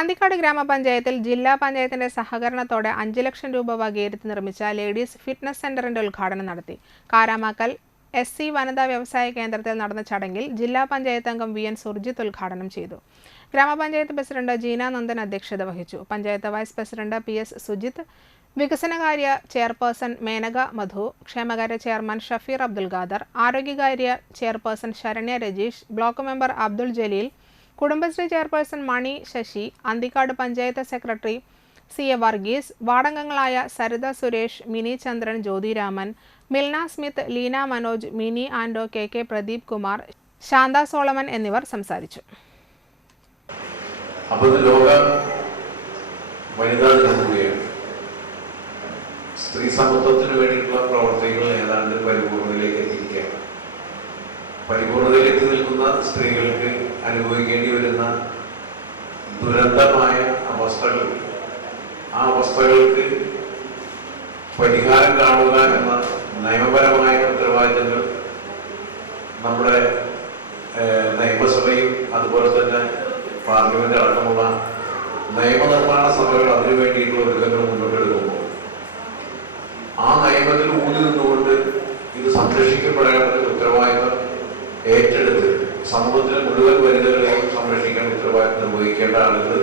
അന്തിക്കാട് ഗ്രാമപഞ്ചായത്തിൽ ജില്ലാ പഞ്ചായത്തിന്റെ സഹകരണത്തോടെ 5 ലക്ഷം രൂപ വകയിരുത്തി നിർമ്മിച്ച ലേഡീസ് ഫിറ്റ്നസ് സെന്ററിന്റെ ഉദ്ഘാടനം നടത്തി. കാരാമാക്കൽ SC വനിതാ വ്യവസായ കേന്ദ്രത്തിൽ നടന്ന ചടങ്ങിൽ ജില്ലാ പഞ്ചായത്ത് അംഗം VN സുർജിത്ത് ഉദ്ഘാടനം ചെയ്തു. ഗ്രാമപഞ്ചായത്ത് പ്രസിഡന്റ് ജീന നന്ദൻ അധ്യക്ഷത വഹിച്ചു. Panchayat vice president PS Sujith, വികസനകാര്യ ചെയർപേഴ്സൺ മേനക മധു, ക്ഷേമകാര്യ ചെയർമാൻ ഷഫീർ അബ്ദുൽ ഖാദർ, ആരോഗ്യകാര്യ chairperson Saranya Rajeesh, block member Abdul Jaleel, Kudumbashree chairperson Mani Sasi, Anthikad panchayat secretary CA Varghese, വാർഡംഗങ്ങളായ Saritha Suresh, Mini Chandran, Jyothiraman, Milna Smith, Leena Manoj, Mini Ando, KK Pradeep Kumar, Shantha Solomon എന്നിവർ സംസാരിച്ചു. സ്ത്രീ സമത്വത്തിന് വേണ്ടിയിട്ടുള്ള പ്രവർത്തനങ്ങൾ ഏതാണ്ട് പരിപൂർണതയിലേക്ക് എത്തിയിരിക്കുകയാണ്. പരിപൂർണതയിലെത്തി നിൽക്കുന്ന സ്ത്രീകൾക്ക് അനുഭവിക്കേണ്ടി വരുന്ന ദുരന്തമായ അവസ്ഥകൾ, ആ അവസ്ഥകൾക്ക് പരിഹാരം കാണുക എന്ന നിയമപരമായ ഉത്തരവാദിത്തങ്ങൾ നമ്മുടെ നിയമസഭയും അതുപോലെ തന്നെ പാർലമെന്റ് അടക്കമുള്ള നിയമനിർമ്മാണ സഭകൾ അതിനു വേണ്ടിയിട്ടുള്ള ഒരുക്കങ്ങൾ മുന്നോട്ടെടുക്കുമ്പോൾ ആ നിയമത്തിൽ ഊന്നി നിന്നുകൊണ്ട് ഇത് സംരക്ഷിക്കപ്പെടേണ്ട ഉത്തരവാദിത്തം ഏറ്റെടുത്ത് സമൂഹത്തിലെ മുഴുവൻ വനിതകളെയും സംരക്ഷിക്കാൻ ഉത്തരവാദിത്തം നിർവഹിക്കേണ്ട ആളുകൾ